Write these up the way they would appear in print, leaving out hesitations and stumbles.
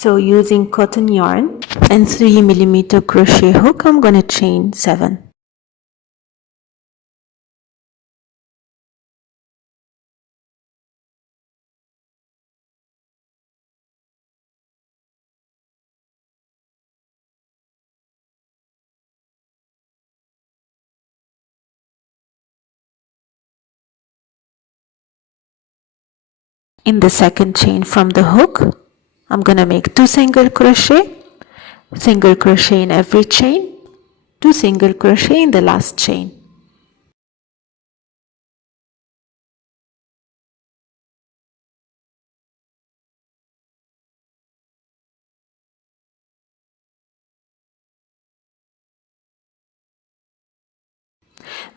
So using cotton yarn and 3mm crochet hook, I'm gonna chain 7. In the second chain from the hook, I'm gonna make 2 single crochet in every chain, 2 single crochet in the last chain.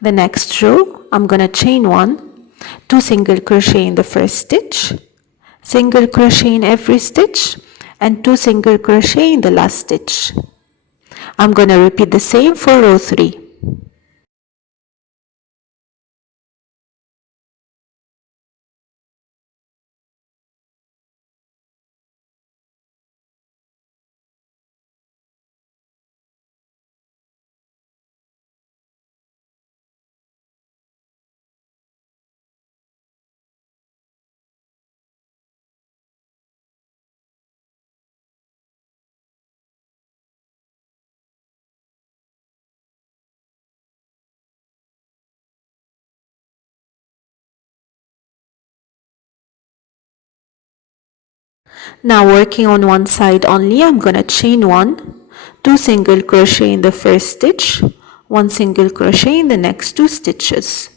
The next row, I'm gonna chain 1, 2 single crochet in the first stitch, single crochet in every stitch, and 2 single crochet in the last stitch. I'm gonna repeat the same for row 3. Now working on one side only, I'm gonna chain 1, 2 single crochet in the first stitch, 1 single crochet in the next 2 stitches.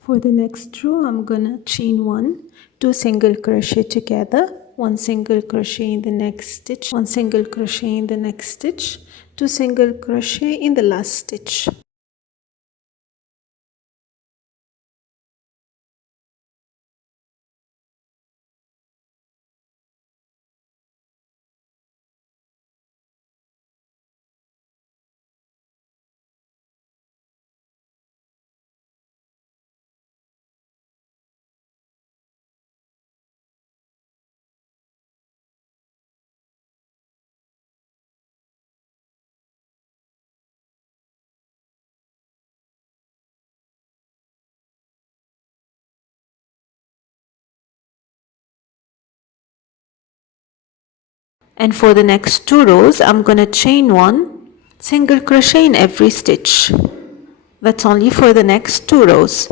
For the next row, I'm gonna chain 1, 2 single crochet together, 1 single crochet in the next stitch, 1 single crochet in the next stitch, 2 single crochet in the last stitch. And for the next 2 rows, I'm gonna chain 1, single crochet in every stitch. That's only for the next 2 rows.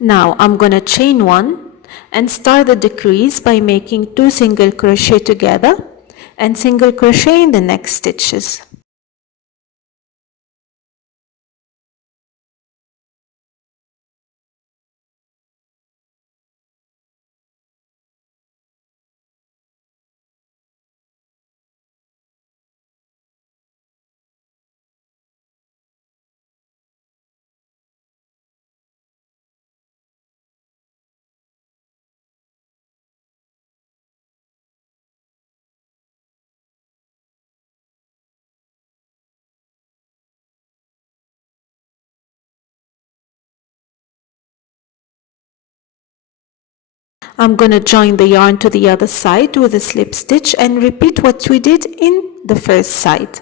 Now I'm gonna chain 1 and start the decrease by making 2 single crochet together and single crochet in the next stitches. I'm going to join the yarn to the other side with a slip stitch and repeat what we did in the first side.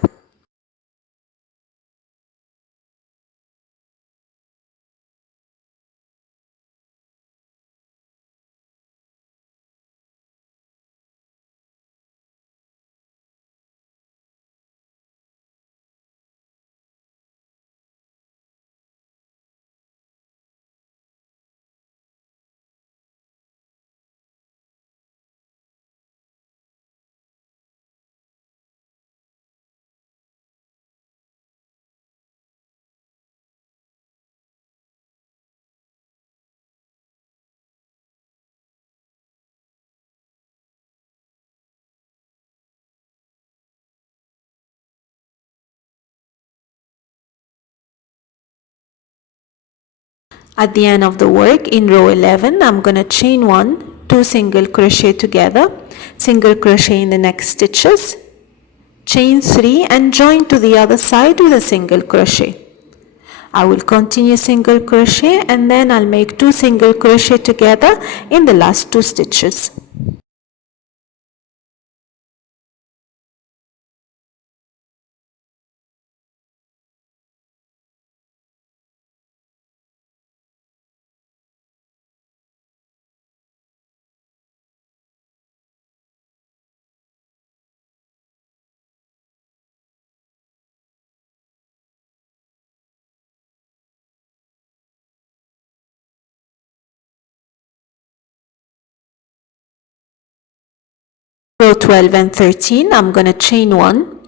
At the end of the work in row 11, I'm going to chain 1, 2 single crochet together, single crochet in the next stitches, chain 3 and join to the other side with a single crochet. I will continue single crochet and then I'll make 2 single crochet together in the last 2 stitches. Row 12 and 13, I'm going to chain 1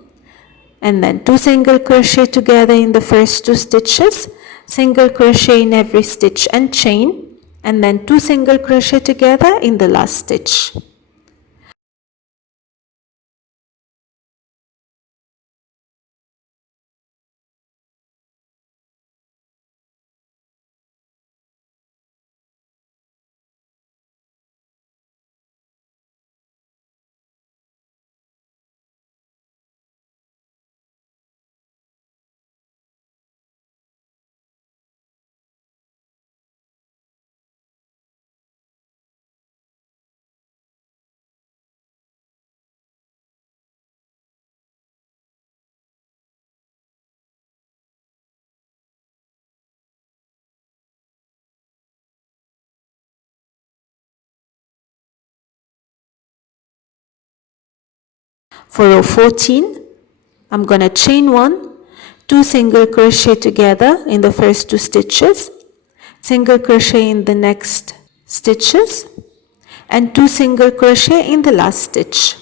and then 2 single crochet together in the first 2 stitches, single crochet in every stitch and chain, and then 2 single crochet together in the last stitch. For row 14, I'm going to chain 1, 2 single crochet together in the first 2 stitches, single crochet in the next stitches, and 2 single crochet in the last stitch.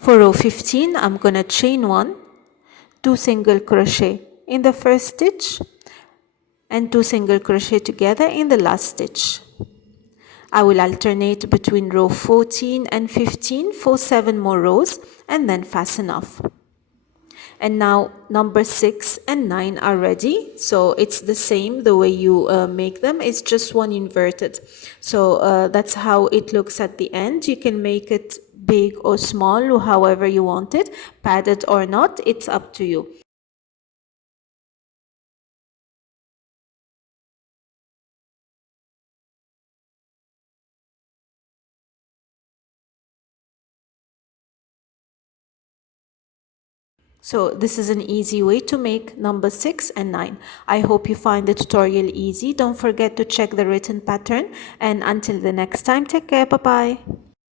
For row 15, I'm going to chain 1, 2 single crochet in the first stitch and 2 single crochet together in the last stitch. I will alternate between row 14 and 15 for 7 more rows and then fasten off. And now number 6 and 9 are ready. So it's the same the way you make them. It's just one inverted. So that's how it looks at the end. You can make it big or small or however you want it, padded or not, it's up to you. So this is an easy way to make number 6 and 9. I hope you find the tutorial easy. Don't forget to check the written pattern, and until the next time, take care. Bye-bye.